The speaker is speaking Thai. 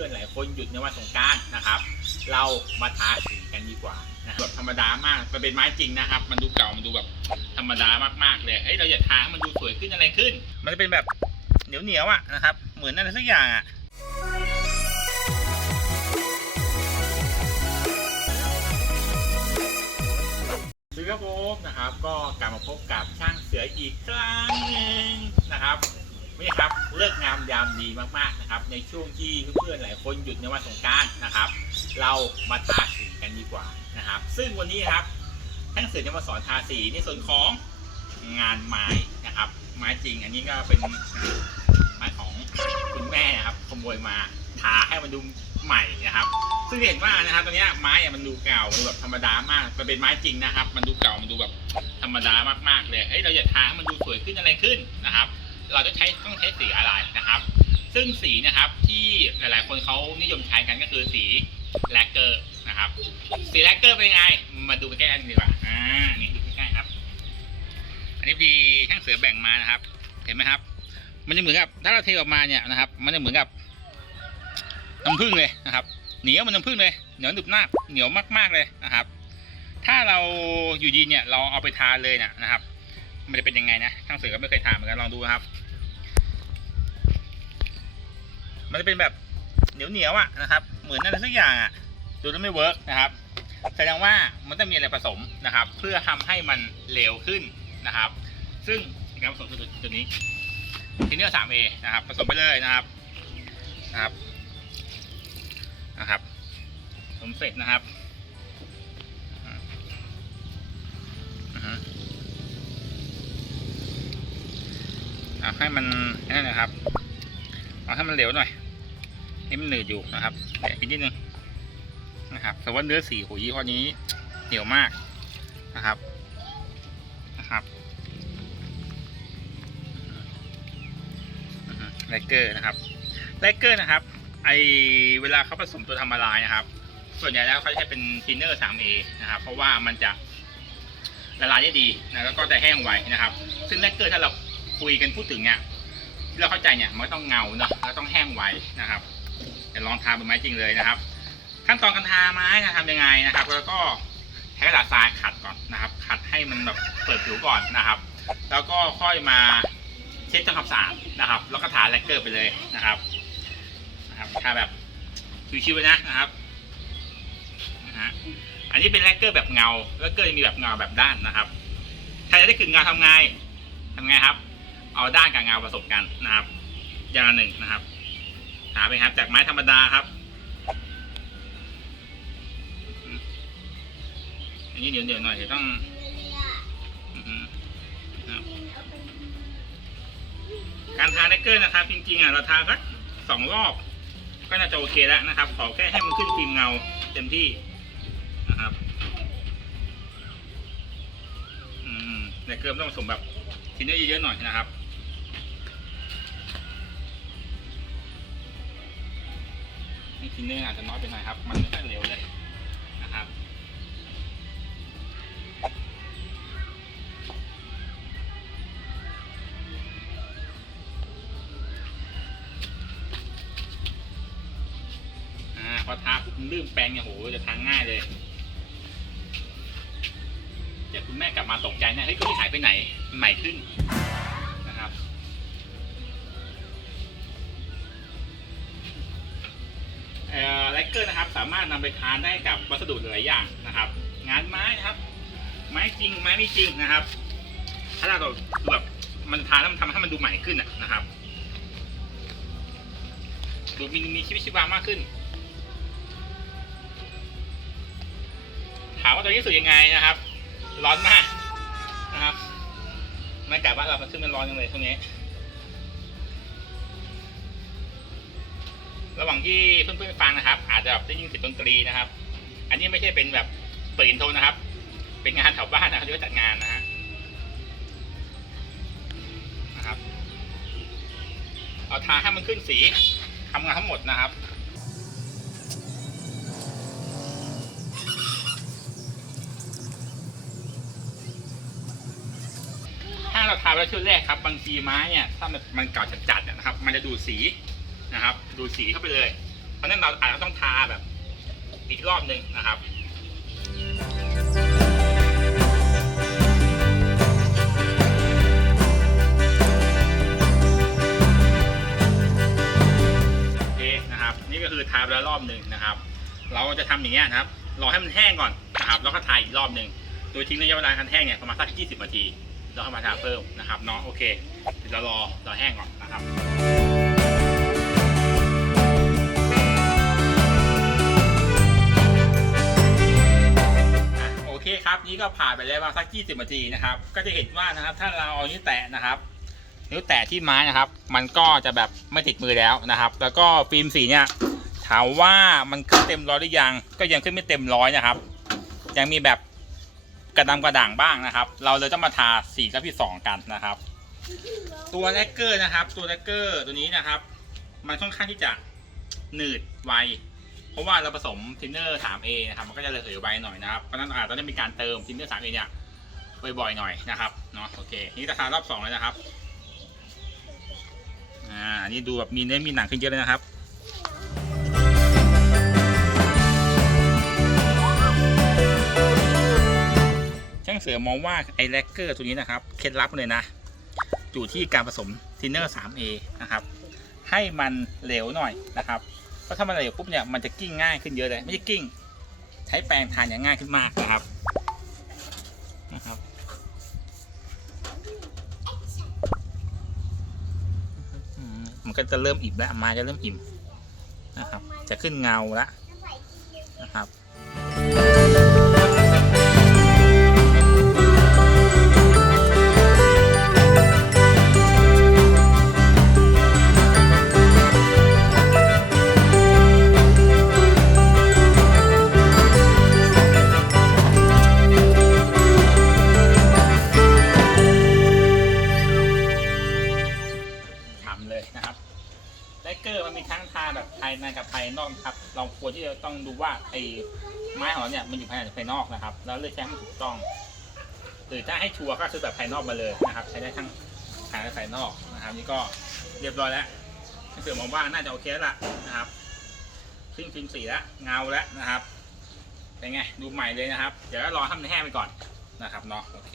พื่อนๆหลายคนหยุดในวันสงกรารนะครับ เรามาทาสีกันดีกว่านะครับแบบธรรมดามากมันเป็นไม้จริงนะครับ มันดูเก่ามันดูแบบธรรมดามากๆเลยเอ้ยเราอยากทาให้มันดูสวยขึ้นอะไรขึ้น มันจะเป็นแบบเหนียวๆอะนะครับ เหมือนอะไรสักอย่างอะสวัสดีครับผมนะครับ ก็กลับมาพบกับช่างเสืออีกครั้งหนึ่งนะครับ นี่ครับเลิกงามยามดีมากๆนะครับ ในช่วงที่เพื่อนๆหลายคนหยุดในวันสงกรารนะครับ เรามาทาสีกันดีกว่านะครับ ซึ่งวันนี้ครับช่างเสือจะมาสอนทาสีในส่วนของงานไม้นะครับ ไม้จริงอันนี้ก็เป็นไม้ของคุณแม่นะครับขโมยมาทาให้มันดูใหม่นะครับ ซึ่งเห็นว่านะครับตอนนี้ไม้อะมันดูเก่ามันดูแบบธรรมดามากมันเป็นไม้จริงนะครับ มันดูเก่ามันดูแบบธรรมดามากๆเลยเอ้ยเราอยากทาให้มันดูสวยขึ้นอะไรขึ้นนะครับ เราจะใช้ต้องใช้สีอะไรนะครับ ซึ่งสีนะครับที่หลายๆ คนเขานิยมใช้กันก็คือสีแลกเกอร์นะครับ สีแลกเกอร์เป็นยังไง มาดูใกล้ๆกันดีกว่าอ่านี่ดูใกล้ๆครับ อันนี้ดีช่างเสือแบ่งมานะครับ เห็นไหมครับ มันจะเหมือนกับถ้าเราเทออกมาเนี่ยนะครับ มันจะเหมือนกับน้ำผึ้งเลยนะครับ เหนียวมันน้ำผึ้งเลยเหนียวหนึบหน้าเหนียวมากๆเลยนะครับ ถ้าเราอยู่ดีเนี่ยเราเอาไปทานเลยเนะนะครับ มันจะเป็นยังไงนะช่างเสือก็ไม่เคยทานเหมือนกันลองดูนะครับ มันจะเป็นแบบเหนียวเหนียวๆอะนะครับเหมือนอะไรสักอย่างอะดูแล้วไม่เวิร์กนะครับแสดงว่ามันต้องมีอะไรผสมนะครับ เพื่อทำให้มันเหลวขึ้นนะครับ ซึ่งการผสมคือตัวนี้ทีเนอร์ 3A นะครับ ผสมไปเลยนะครับนะครับนะครับผมเสร็จนะครับเอาให้มันนั่นนะครับเอาให้มันเหลวหน่อย นี่มันหนืดอยู่นะครับเดี๋ยวอีกนิดนึงนะครับแต่ว่าเนื้อสีของยี่ห้อนี้เหนียวมากนะครับนะครับไลเกอร์นะครับไลเกอร์นะครับ ไอเวลาเขาผสมตัวทำละลายนะครับ ส่วนใหญ่แล้วเขาจะใช้เป็นทินเนอร์ 3A นะครับ เพราะว่ามันจะละลายได้ดีนะแล้วก็จะแห้งไวนะครับ ซึ่งแรกเกอร์ถ้าเราคุยกันพูดถึงเนี่ยที่เราเข้าใจเนี่ยมันต้องเงาเนาะแล้วต้องแห้งไวนะครับ ลองทาบนไม้จริงเลยนะครับ ขั้นตอนการทาไม้นะทำยังไงนะครับ แล้วก็ใช้กระดาษทรายขัดก่อนนะครับ ขัดให้มันแบบเปิดผิวก่อนนะครับ แล้วก็ค่อยมาเช็ดทำความสะอาดนะครับ แล้วก็ทาแลกเกอร์ไปเลยนะครับนะครับทาแบบชิวๆไปนะนะครับนะฮะอันนี้เป็นแลกเกอร์แบบเงาแลกเกอร์จะมีแบบเงาแบบด้านนะครับถ้าจะได้กึ่งเงาทำไงทำไงครับ เอาด้านกับเงาผสมกันนะครับ อย่างละหนึ่งนะครับ หาไปครับจากไม้ธรรมดาครับ อันนี้เดี๋ยวเดี๋ยวๆหน่อยเดี๋ยวต้องการทาแลกเกอร์นะครับ จริงๆอะเราทาสักสองรอบ ก็น่าจะโอเคแล้วนะครับ ขอแค่ให้มันขึ้นฟิล์มเงาเต็มที่นะครับอืมแต่เกลือต้องผสมแบบชิ้นเนื้อเยอะๆหน่อยนะครับินเนื้ออาจจะน้อยไปหน่อยครับ มันไม่ค่อยเร็วเลยนะครับอ่าพอทาปุ๊บลื่นแปรงเนี่ยโหจะทางง่ายเลยเดี๋ยวคุณแม่กลับมาตกใจเนะเฮ้ยก็หายไปไหน ใหม่ขึ้น เกอร์นะครับ สามารถนำไปทานได้กับวัสดุหลายอย่างนะครับ งานไม้นะครับ ไม้จริงไม้ไม่จริงนะครับ ถ้าเราแบบมันทานแล้วมันทำให้มันดูใหม่ขึ้นนะครับดูมีมีชีวิตชีวามากขึ้น ถามว่าตอนนี้รู้สึกยังไงนะครับ ร้อนมากนะครับไม่กลับบ้านเรามันขึ้นมันร้อนจังเลยช่วงนี้ ระหว่างที่เพื่อนๆฟังนะครับ อาจจะแบบได้ยินเสียงดนตรีนะครับ อันนี้ไม่ใช่เป็นแบบเปิดอินโทรนะครับ เป็นงานแถวบ้านนะครับที่เขาจัดงานนะฮะนะครับ เอาทาให้มันขึ้นสีทำงานทั้งหมดนะครับถ้าเราทาไปแล้วช่วงแรกครับ บางทีไม้เนี่ยถ้ามันเก่าจัดๆเนี่ยนะครับ มันจะดูดสี นะครับ ดูสีเข้าไปเลย เพราะฉะนั้นเราอาจจะต้องทาแบบอีกรอบหนึ่งนะครับโอเคนะครับ นี่ก็คือทาไปแล้วรอบหนึ่งนะครับ เราจะทำอย่างเงี้ยนะครับรอให้มันแห้งก่อนนะครับ แล้วก็ทาอีกรอบหนึ่งโดยทิ้งระยะเวลาการแห้งเนี่ยประมาณสัก 20 นาทีแล้วค่อยมาทาเพิ่มนะครับเนาะโอเคเดี๋ยวเรารอรอแห้งก่อนนะครับ ครับ นี่ก็ผ่านไปแล้วประมาณสัก 20นาทีนะครับ ก็จะเห็นว่านะครับ ถ้าเราเอานิ้วแตะนะครับ นิ้วแตะที่ไม้นะครับ มันก็จะแบบไม่ติดมือแล้วนะครับ แล้วก็ฟิล์มสีเนี่ยถามว่ามันขึ้นเต็มร้อยหรือยัง ก็ยังขึ้นไม่เต็มร้อยนะครับ ยังมีแบบกระดำกระด่างบ้างนะครับ เราเลยต้องมาทาสีรอบที่สองกันนะครับ ตัวแลกเกอร์นะครับ ตัวแลกเกอร์ตัวนี้นะครับ มันค่อนข้างที่จะหนืดไว เพราะว่าเราผสมทินเนอร์ 3A นะครับ มันก็จะระเหยไวหน่อยนะครับ เพราะนั้นอาจจะต้องมีการเติมทินเนอร์ 3A เนี่ยบ่อยๆหน่อยนะครับเนาะโอเค นี่จะทารอบสองเลยนะครับอ่าอันนี้ดูแบบมีเนื้อมีหนังขึ้นเยอะเลยนะครับช่างเสือมองว่าไอ้แลกเกอร์ตัวนี้นะครับเคล็ดลับเลยนะ อยู่ที่การผสมทินเนอร์ 3A นะครับ ให้มันเหลวหน่อยนะครับ ราะถ้ามันเหลวปุ๊บเนี่ยมันจะกิ้งง่ายขึ้นเยอะเลยไม่ใช่กิ้ง ใช้แปรงทานอย่างง่ายขึ้นมากนะครับนะครับมันก็จะเริ่มอิ่มแล้วมาจะเริ่มอิ่มนะครับ จะขึ้นเงาละ ต้องดูว่าไอ้ไม้ของเราเนี่ยมันอยู่ภายในหรือภายนอกนะครับ แล้วเลือกใช้ให้มันถูกต้อง หรือถ้าให้ชัวร์ก็ซื้อแบบภายนอกมาเลยนะครับ ใช้ได้ทั้งภายในและภายนอกนะครับ นี่ก็เรียบร้อยแล้วเสือมองว่าน่าจะโอเคแล้วล่ะนะครับขึ้นฟิล์มสีแล้วเงาแล้วนะครับเป็นไงดูใหม่เลยนะครับ เดี๋ยวรอให้มันแห้งไปก่อนนะครับเนาะโอเค